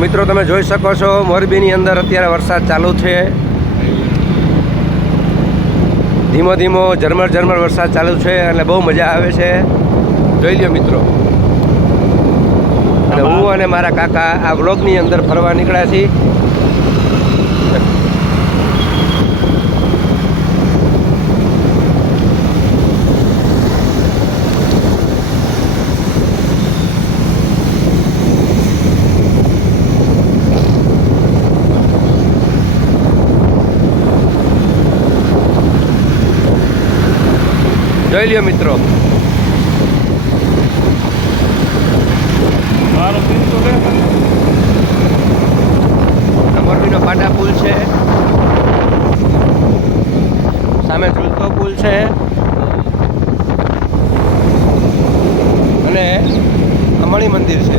મિત્રો તમે જોઈ શકો છો મોરબીની અંદર અત્યારે વરસાદ ચાલુ છે। ધીમો ધીમો ઝરમર ઝરમર વરસાદ ચાલુ છે અને બહુ મજા આવે છે। જોઈ લ્યો મિત્રો। અને હું અને મારા કાકા આ વ્લોગની અંદર ફરવા નીકળ્યા છીએ। જોઈ લ્યો મિત્રો। મોરબીનો પાટા પુલ છે, સામે ઝૂલતો પુલ છે અને અમણી મંદિર છે।